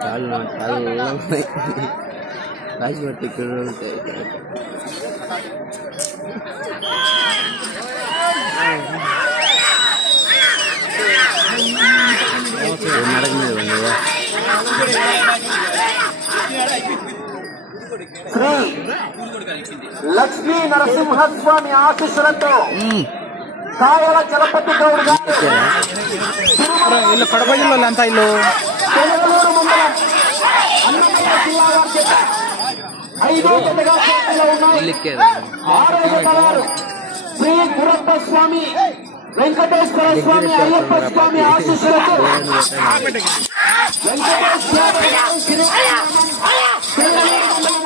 கால் கால் எல்லாம் ராஜ்மட்டு கிழக்கு நடக்குது శ్రీ లక్ష్మీ నరసింహస్వామి ఆశీస్సులతో కాయల చలపతి గౌడ్ గారు. ఇల్లు కడప జిల్లాలో ఎంత ఇల్లు తెలుగులూరు మండలం అన్నమయ్య జిల్లా వారి చేత ఐదో జతగా పోటీలో ఉన్నాయి. ఎక్కేదా ఆరో జత వారు శ్రీ గురప్ప స్వామి వెంకటేశ్వర స్వామి అయ్యప్ప స్వామి ఆశీస్సులతో వెంకటేశ్వర స్వామి.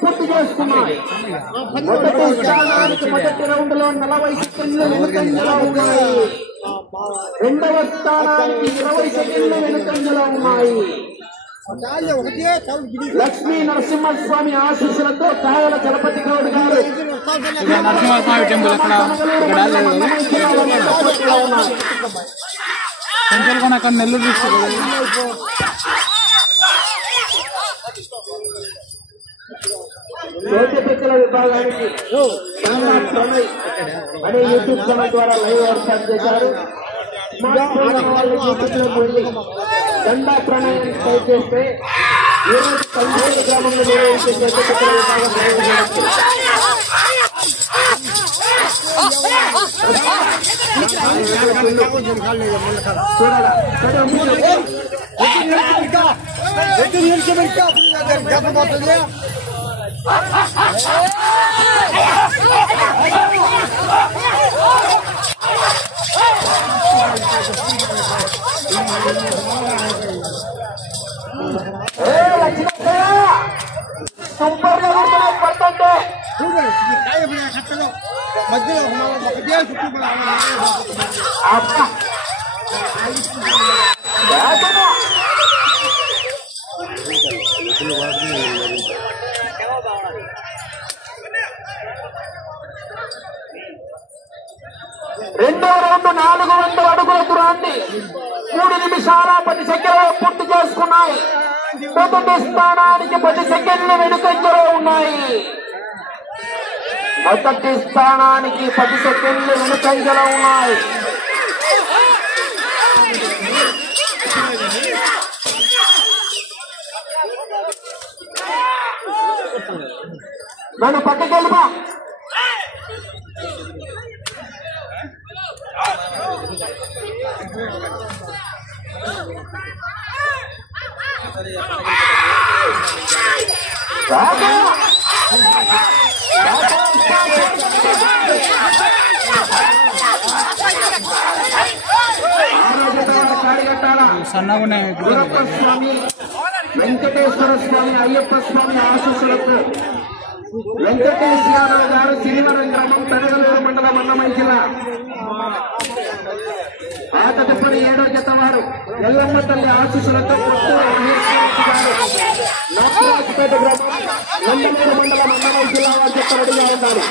పూర్తి చేసుకున్నాయి. మొదటి స్థానానికి మొదటి రౌండ్లో నలభై సెకండ్లు వెనుకంజలో ఉన్నాయి? రెండవ స్థానానికి ఇరవై సెకండ్లు వెనుకంజలో ఉన్నాయి. లక్ష్మీ నరసింహస్వామి ఆశీస్సులతో కాయల చలపతి గౌడ్ గారు. నరసింహస్వామి టెంపుల్ ఎక్కడ? ఇక్కడ లేదు కొంచెం కూడా అక్కడ నెల్లూరు చేతి పిక్కల విభాగానికి అనే యూట్యూబ్ ఛానల్ ద్వారా లైవ్ ఏర్పాటు చేశారు దండా ప్రణయం టైప్ చేస్తే ఈ రోజు పల్నాడు గ్రామంలో నిర్వహించే చేతి పిక్కల విభాగం లైవ్ చేయవచ్చు. చూడాలా సరే, మీరు ఏ రెండవ రౌండ్ నాలుగు వందల అడుగుల దూరాన్ని మూడు నిమిషాల పది సెకండ్లు పూర్తి చేసుకున్నాయి. మొదటి స్థానానికి పది సెకండ్లు వెనుకంజలో ఉన్నాయి. మొదటి స్థానానికి పది సెకండ్లు వెనుకంజలో ఉన్నాయి. నన్ను పట్టుకెళ్ళమా రాజా సన్నగా ఉన్నాయి గురప్ప స్వామి వెంకటేశ్వర స్వామి అయ్యప్ప స్వామి ఆశీస్సులకు వెంకటేశ్ గారు సిరివరం గ్రామం పెనగలూరు మండలం అన్నమయ్య జిల్లా. ఆ తప్పని ఏడో జత వారు ఎల్లమ్మ తల్లి ఆశీస్సులతో గ్రామం మండలం అన్నమయ్య జిల్లా వారు జత ఉన్నారు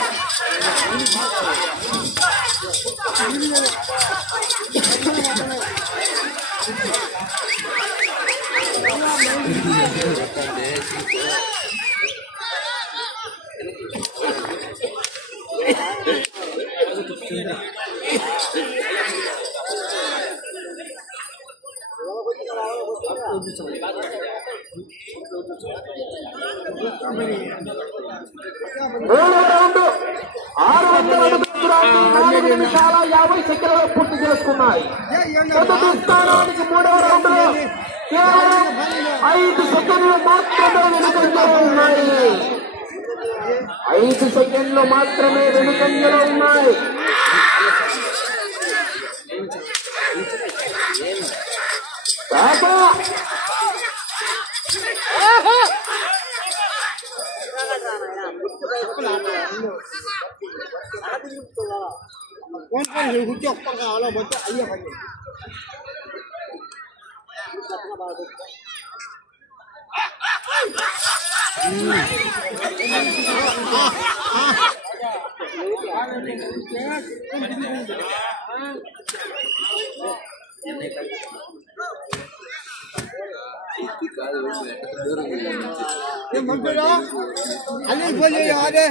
ఆరు వందల నాలుగు నిమిషాల యాభై సెకండ్లలో పూర్తి చేసుకున్నాయి మొదటి స్థానానికి మూడవ రౌండ్లో కేవలం ఐదు సెకండ్లు మాత్రమే వెనుకంజలో ఉన్నాయి ఐదు సెకండ్లు మాత్రమే వెనుకంజలో ఉన్నాయి. 원판 영국적 빵가 알아 먼저 알려가지. 음. அண்ணன் போய் யாரு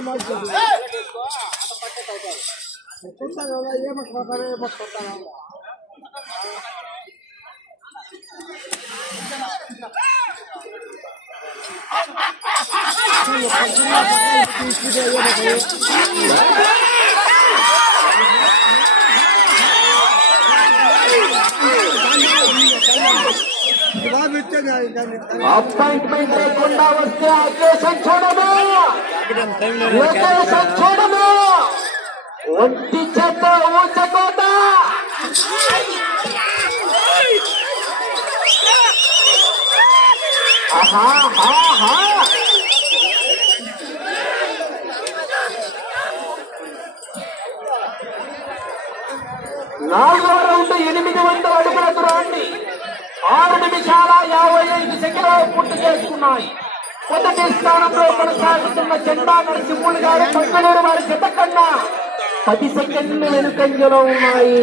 மார்க் ஏமாட்டாரே ஏமாட்டாரா ಅಪಾಯಿಂಟ್ಮೆಂಟ್ ತಗೊಂಡ ಅವಸ್ಥೆ ಆದೇಶನ್ ಲೊಕೇಶನ್ छोड़ो ಒಂಟಿ ಚಟ ಊಚಕೋಟ ఊచకోత ఆహా ఆహా నాలుగవ రౌండ్ ఎనిమిది వందల అడుగుల దూరాన్ని ఆరు నిమిషాల యాభై ఐదు సెకండ్లు పూర్తి చేసుకున్నాయి. మొదటి స్థానంలో కొనసాగుతున్న జెండా నరసింహులు గారు బెంగళూరు వారి జత కన్నా పది సెకండ్లు వెనుకంజలో ఉన్నాయి.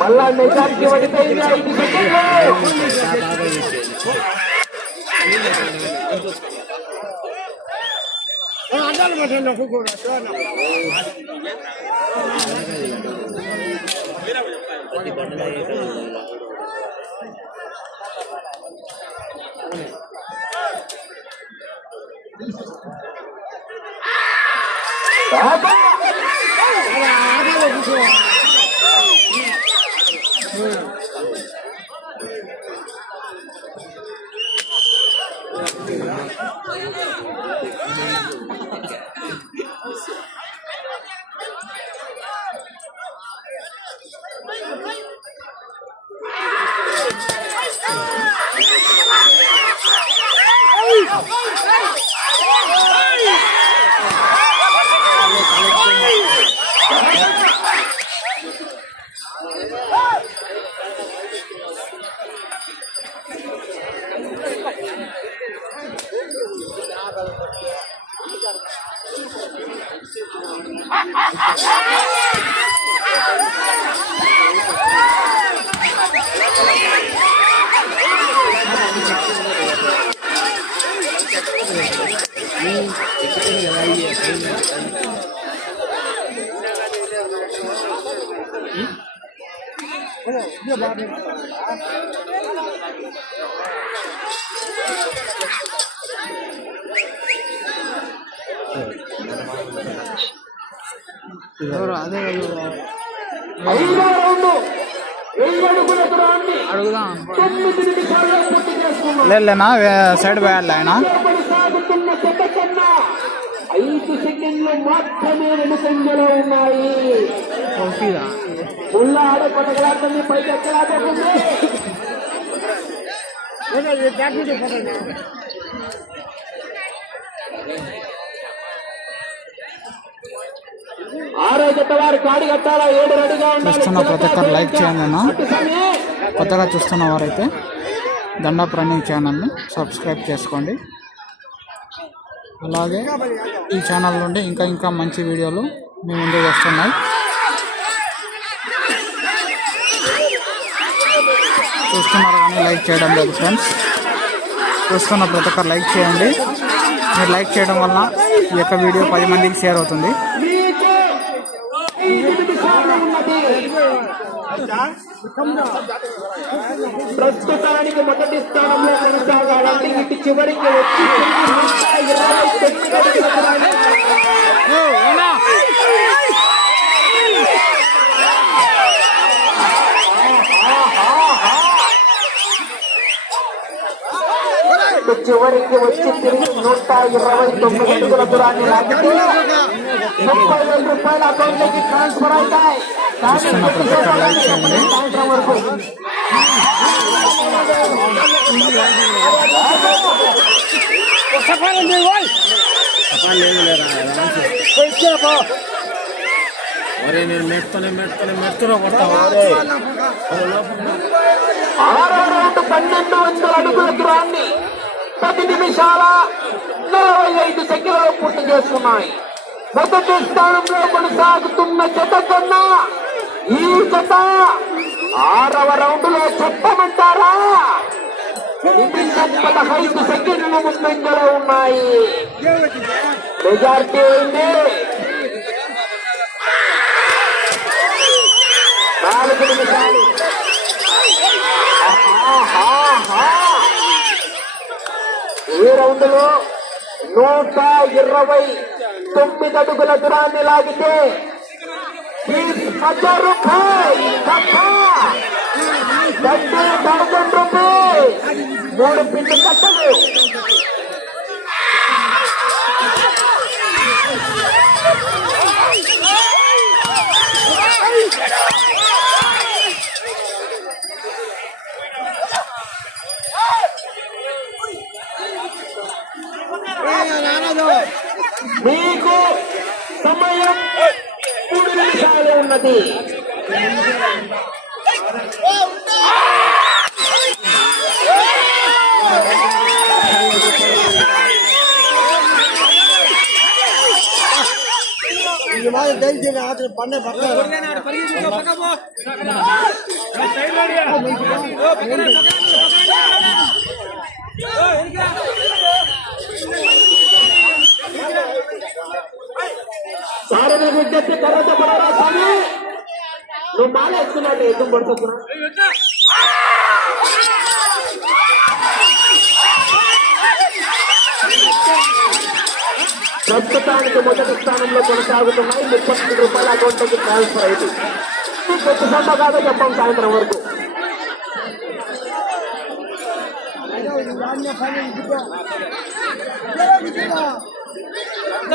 మళ్ళా మెజార్టీ ఒకటి ఐదు సెకండ్లు. బాబా! ఎవరు అదే ఐదో రౌండ్ వెయ్యి అడుగుల దూరాన్ని అడుగుదాం తొమ్మిది నిమిషాల్లో పూర్తి చేసుకున్నాం లేనా సైడ్ పోయాలి ఆయన కొనసాగుతున్న చెత్త కన్నా ఐదు సెకండ్లు మాత్రమే వెనుకంజలో ఉన్నాయి ఆడే పైకి ఎక్కలాడుతుంది ఆరో జత వారు కాడి కట్టాలా? ఏడు రెడీగా ఉండాలి. చూస్తున్న ప్రతి ఒక్కరు లైక్ చేయండి అన్న. కొత్తగా చూస్తున్న వారైతే దండా రన్నింగ్ ఛానల్ని సబ్స్క్రైబ్ చేసుకోండి. అలాగే ఈ ఛానల్ నుండి ఇంకా ఇంకా మంచి వీడియోలు మీ ముందుకు వస్తున్నాయి. చూస్తున్నారు కానీ లైక్ చేయడం లేదు ఫ్రెండ్స్. చూస్తున్న ప్రతి ఒక్కరు లైక్ చేయండి. మీరు లైక్ చేయడం వల్ల ఈ యొక్క వీడియో పది మందికి షేర్ అవుతుంది. ప్రస్తుతానికి మొదటి స్థానంలో కొనసాగాలని ఇటు చివరికి వచ్చి తిరిగి నూట ఇరవై తొమ్మిది అడుగుల దూరాన్ని ఇటు చివరికి వచ్చి తిరిగి నూట ఇరవై తొమ్మిది అడుగుల దూరాన్ని లాగితే ముప్పై వేల రూపాయల అకౌంట్లోకి ట్రాన్స్ఫర్ అవుతాయి కానీ చూస్తున్న ప్రతి ఒక్కరు లైక్ చేయండి సాయంత్రం వరకు తపాలు లేదు లేరా ఒరే నేను మెత్తనే మెత్తనే మెత్తలో కొడతావా ఆరో రౌండ్ పన్నెండు వందల అడుగుల దూరాన్ని పది నిమిషాల నలభై ఐదు సెకండ్లలో పూర్తి చేసుకున్నాయి. మొదటి స్థానంలో కొనసాగుతున్న జత కన్నా ఈ జత ఆరవ రౌండ్లో చెప్పమంటారా? నిమిషం పదహైదు సెకండ్లు ముందంజలో ఉన్నాయి. మెజార్టీ అయింది నాలుగు నిమిషాలు. ఈ రౌండ్లో నూట ఇరవై తొమ్మిది అడుగుల దూరాన్ని లాగితే హజార్ రూపాయలు థౌసండ్ రూపీస్ మూడు పిండి కట్టలు உள்ளது இந்த மாதிரி தைரியம் ஆத்துல பண்ண பக்கம் సారణ విజ్ఞప్తి కర్రత పడరా స్వామి? నువ్వు బాగా వేసుకున్నావు ఎందుకు పడుతున్నావు ప్రస్తుతానికి మొదటి స్థానంలో కొనసాగుతున్నాయి ముప్పై ఐదు రూపాయల అకౌంట్కి ట్రాన్స్ఫర్ అయింది ప్రతి సొంత కాదో చెప్పాం సాయంత్రం వరకు.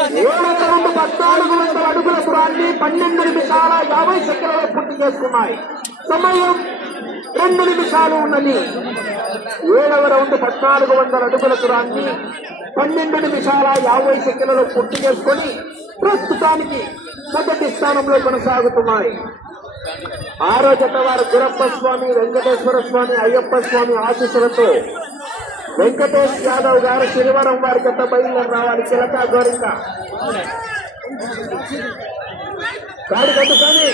ఏడవ రౌండ్ పద్నాలుగు వందల అడుగుల దూరాన్ని పన్నెండు నిమిషాల యాభై సెకండ్లలో పూర్తి చేసుకున్నాయి. సమయం రెండు నిమిషాలు ఉన్నది. ఏడవ రౌండ్ పద్నాలుగు వందల అడుగుల దూరాన్ని పన్నెండు నిమిషాల యాభై సెకండ్లలో పూర్తి చేసుకొని ప్రస్తుతానికి మొదటి స్థానంలో కొనసాగుతున్నాయి. ఆరో జత వారు గురప్ప స్వామి వెంకటేశ్వర స్వామి అయ్యప్ప స్వామి ఆశీస్సులతో వెంకటేష్ యాదవ్ గారు శనివారం వారి గత బయలుదేరి రావాలి. చిలక గోరింక. కాడు కట్టుకొని.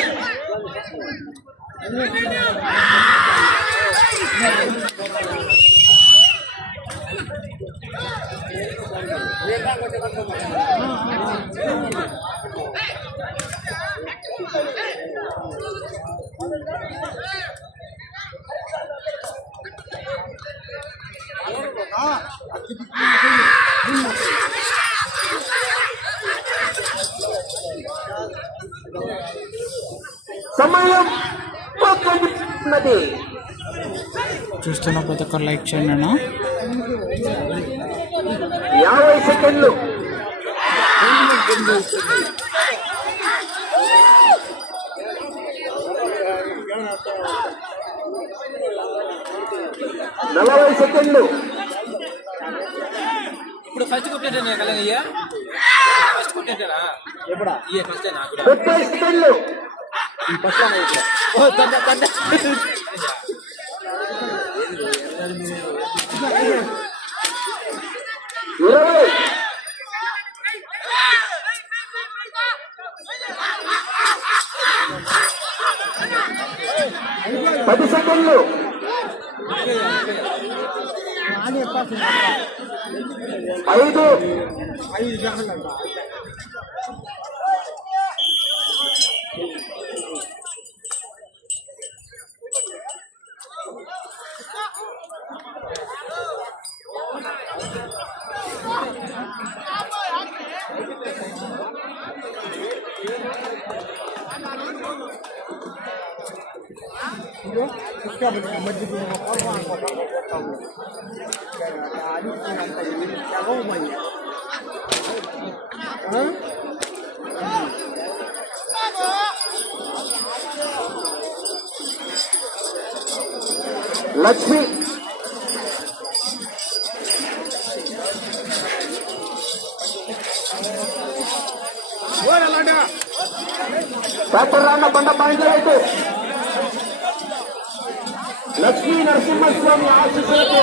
సమయం ఒక్క చూస్తున్న ప్రతి ఒక్కరు లైక్ చేయండి అన్న. యాభై సెకండ్లు. నలభై సెకండ్లు. ఇప్పుడు ఫస్ట్ కొట్టేటేనా కలగయ్య ఫస్ట్ కొట్టేటేనా ఎప్పుడా? ఇయ్య ఫస్ట్ నాకు ఇరవై పది సెకండ్లు ఐదు లక్ష్మి డాక్టర్ రాన్న బండ పాయింట్లు లక్ష్మీ నరసింహస్వామి ఆశీస్సులతో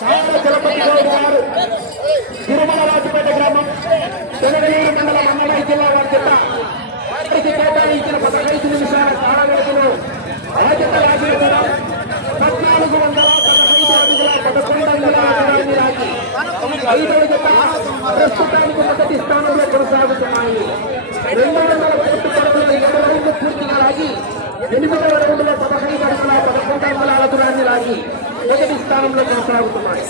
చాలా చలపతి గౌడ్ గారు తిరుమల రాజపేట గ్రామం తెలంగాణ మండలం అన్నమయ్య జిల్లా వారి చేత కేటాయించిన పదహైదు నిమిషాల కాల వ్యవధిలో రాజత రాజుల పద్నాలుగు వందల పదహైదు అడుగుల పదకొండు అంగుళాల దూరాన్ని రాజు ఐదవ జత ప్రస్తుతానికి మొదటి స్థానంలో కొనసాగుతున్నాయి. రెండు వందల కోట్ల పరుగుల ఏడు పూర్తిగా రాజీ ఎనిమిదవ రౌండ్లో పదహైదు అడుగుల పదకొండు అంగుళాల దూరాన్ని లాగి మొదటి స్థానంలో కొనసాగుతున్నాయి.